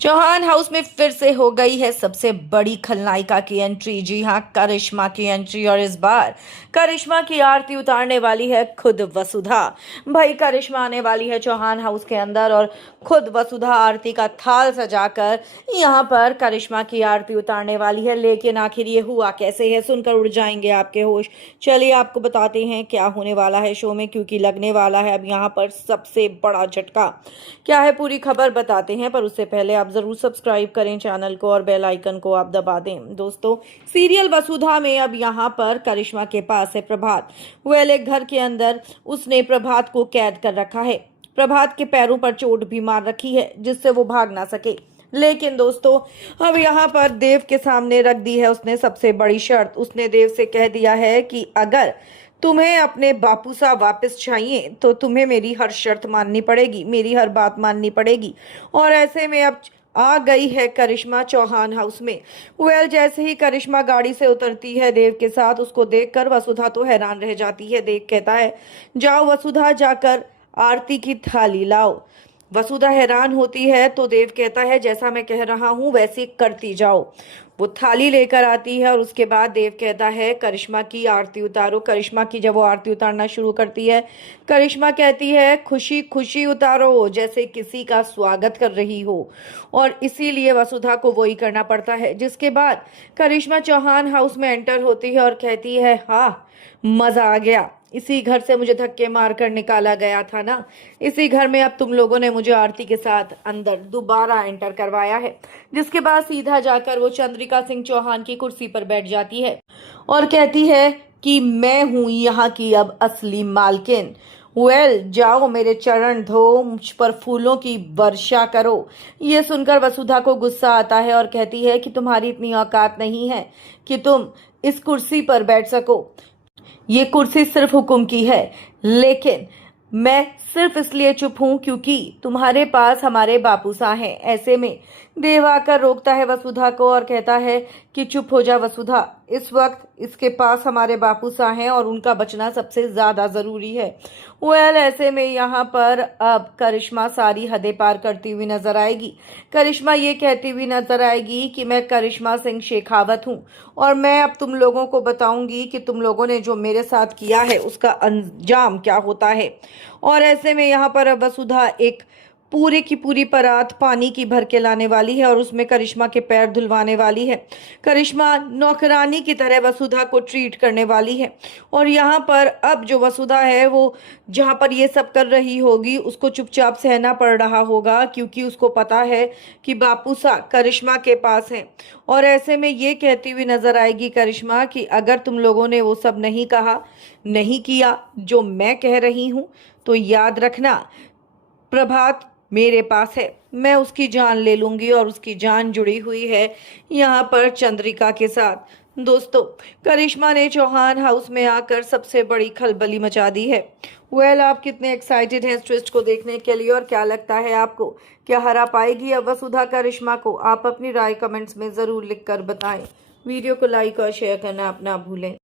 Chauhan house में फिर से हो गई है सबसे बड़ी खलनायिका की एंट्री। जी हां, करिश्मा की एंट्री। और इस बार करिश्मा की आरती उतारने वाली है खुद वसुधा। भाई करिश्मा आने वाली है चौहान हाउस के अंदर और खुद वसुधा आरती का थाल सजाकर यहां पर करिश्मा की आरती उतारने वाली है। लेकिन आखिर ये हुआ कैसे है, सुनकर उड़ जाएंगे आपके होश। चलिए आपको बताते हैं क्या होने वाला है शो में, क्योंकि लगने वाला है अब यहाँ पर सबसे बड़ा झटका। क्या है पूरी खबर बताते हैं, पर उससे पहले आप जरूर सब्सक्राइब करें चैनल को और बेल आइकन को आप दबा दें। दोस्तों, सीरियल वसुधा में अब यहाँ पर करिश्मा के पास है प्रभात। वेल, एक घर के अंदर उसने प्रभात को कैद कर रखा है। प्रभात के पैरों पर चोट भी मार रखी है जिससे वो भाग ना सके। लेकिन दोस्तों, अब यहाँ पर देव के सामने रख दी है उसने सबसे बड़ी शर्त। उसने देव से कह दिया है कि अगर तुम्हें अपने बापू सा वापस चाहिए तो तुम्हें मेरी हर शर्त माननी पड़ेगी, मेरी हर बात माननी पड़ेगी। और ऐसे में अब आ गई है करिश्मा चौहान हाउस में। वेल, जैसे ही करिश्मा गाड़ी से उतरती है देव के साथ, उसको देखकर वसुधा तो हैरान रह जाती है। देव कहता है, जाओ वसुधा, जाकर आरती की थाली लाओ। वसुधा हैरान होती है तो देव कहता है, जैसा मैं कह रहा हूं वैसे करती जाओ। वो थाली लेकर आती है और उसके बाद देव कहता है, करिश्मा की आरती उतारो। करिश्मा की जब वो आरती उतारना शुरू करती है, करिश्मा कहती है, खुशी खुशी उतारो, जैसे किसी का स्वागत कर रही हो। और इसीलिए वसुधा को वही करना पड़ता है। जिसके बाद करिश्मा चौहान हाउस में एंटर होती है और कहती है, हाँ, मजा आ गया। इसी घर से मुझे धक्के मार कर निकाला गया था ना, इसी घर में अब तुम लोगों ने मुझे आरती के साथ अंदर दोबारा एंटर करवाया है। जिसके बाद सीधा जाकर वो चंद्रिका सिंह चौहान की कुर्सी पर बैठ जाती है और कहती है कि मैं हूं यहाँ की अब असली मालकिन। वेल, जाओ मेरे चरण धो, मुझ पर फूलों की वर्षा करो। ये सुनकर वसुधा को गुस्सा आता है और कहती है कि तुम्हारी इतनी औकात नहीं है कि तुम इस कुर्सी पर बैठ सको। ये कुर्सी सिर्फ हुक्म की है, लेकिन मैं सिर्फ इसलिए चुप हूं क्योंकि तुम्हारे पास हमारे बापू सा हैं। ऐसे में देव आकर रोकता है वसुधा को और कहता है कि चुप हो जा वसुधा, इस वक्त इसके पास हमारे बापू सा हैं और उनका बचना सबसे ज्यादा जरूरी है। वेल, ऐसे में यहाँ पर अब करिश्मा सारी हदें पार करती हुई नजर आएगी। करिश्मा ये कहती हुई नजर आएगी कि मैं करिश्मा सिंह शेखावत हूँ और मैं अब तुम लोगों को बताऊंगी कि तुम लोगों ने जो मेरे साथ किया है उसका अंजाम क्या होता है। और ऐसे में यहाँ पर अब वसुधा एक पूरे की पूरी परात पानी की भर के लाने वाली है और उसमें करिश्मा के पैर धुलवाने वाली है। करिश्मा नौकरानी की तरह वसुधा को ट्रीट करने वाली है। और यहाँ पर अब जो वसुधा है वो जहाँ पर ये सब कर रही होगी उसको चुपचाप सहना पड़ रहा होगा, क्योंकि उसको पता है कि बापू सा करिश्मा के पास है। और ऐसे में ये कहती हुई नजर आएगी करिश्मा कि अगर तुम लोगों ने वो सब नहीं कहा, नहीं किया जो मैं कह रही हूँ, तो याद रखना, प्रभात मेरे पास है, मैं उसकी जान ले लूंगी। और उसकी जान जुड़ी हुई है यहाँ पर चंद्रिका के साथ। दोस्तों, करिश्मा ने चौहान हाउस में आकर सबसे बड़ी खलबली मचा दी है। वेल, आप कितने एक्साइटेड हैं इस ट्विस्ट को देखने के लिए और क्या लगता है आपको, क्या हरा पाएगी अब वसुधा करिश्मा को? आप अपनी राय कमेंट्स में जरूर लिखकर बताएं। वीडियो को लाइक और शेयर करना आप ना भूलें।